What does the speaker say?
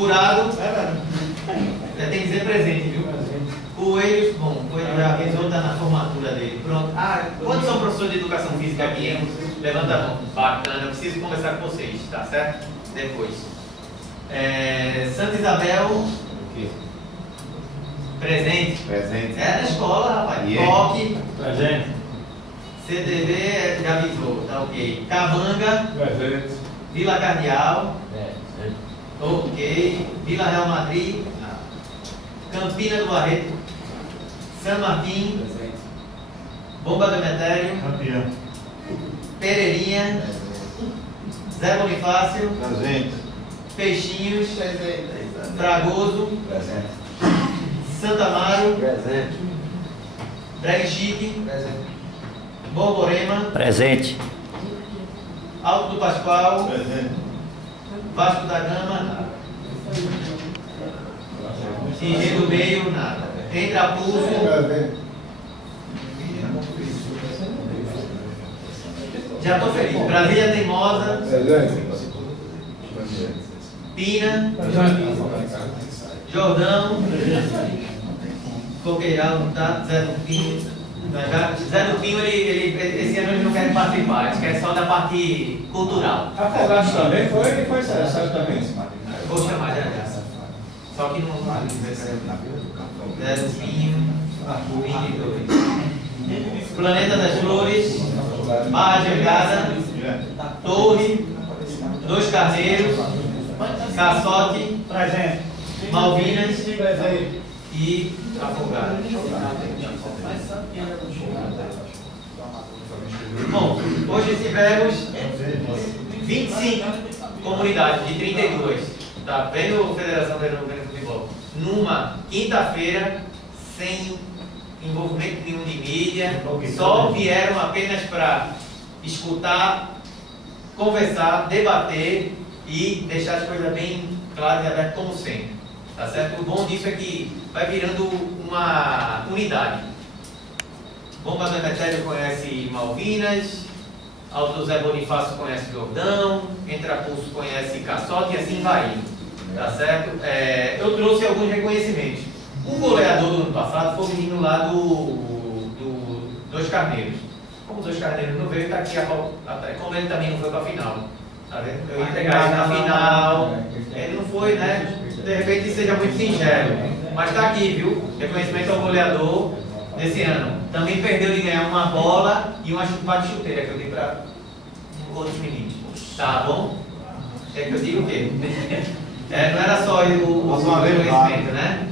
Curado. Já tem que dizer presente, viu? Coelhos, bom, Coelho já avisou, está na formatura dele. Pronto. Quantos são professores de educação física aqui? Levanta a mão. Bacana, eu preciso conversar com vocês, tá certo? Depois. Santa Isabel. Presente. É na escola, rapaz. Toque. Presente. CTV já avisou, tá ok. Cavanga. Presente. Vila Cardeal. Ok. Vila Real Madrid. Campina do Barreto. São Martim. Bomba do Emetério. Campeão. Pereirinha. Zé Bonifácio. Presente. Peixinhos. Fragoso. Presente. Santa Amaro. Presente. Brega Chique. Presente. Borborema. Presente. Alto do Pascoal. Presente. Vasco da Gama. Engenho do Meio, nada. Entrapulso. Já estou feliz. Brasília Teimosa. Pina. Jordão. Coqueiral, não tá? Zé do Pinho. Zé do Pinho, esse ano eles não querem participar, eles querem só da parte cultural. Afogados também foi seleção também. Vou chamar já. Só que não vale. Zé do Pinho. 22. Planeta das Flores. Barra Jangada. Torre. Dois Carneiros. Caçote. Presente. Malvinas. Presente. E Afogados. Bom, hoje tivemos 25 comunidades de 32. Tá vendo, Federação Pernambucana de Futebol? Numa quinta-feira, sem envolvimento nenhum de mídia, só vieram apenas para escutar, conversar, debater e deixar as coisas bem claras e abertas como sempre. Tá certo? O bom disso é que vai virando uma unidade. Bomba do Emetério conhece Malvinas, Alto Zé Bonifácio conhece Jordão, Entrapulso conhece Caçote e assim vai indo. Tá certo? Eu trouxe alguns reconhecimentos. O goleador do ano passado foi o menino lá do Dois Carneiros. Como o Dois Carneiros não veio, está aqui atrás. Como ele também não foi para a final. Tá vendo? Eu ia pegar ele na final. Ele não foi, né? De repente seja muito singelo. Mas está aqui, viu? Reconhecimento ao goleador desse ano. Também perdeu de ganhar uma bola e uma chupada de chuteira que eu dei para outros meninos. Tá bom? Quer que eu diga o quê? Não era só o reconhecimento, né?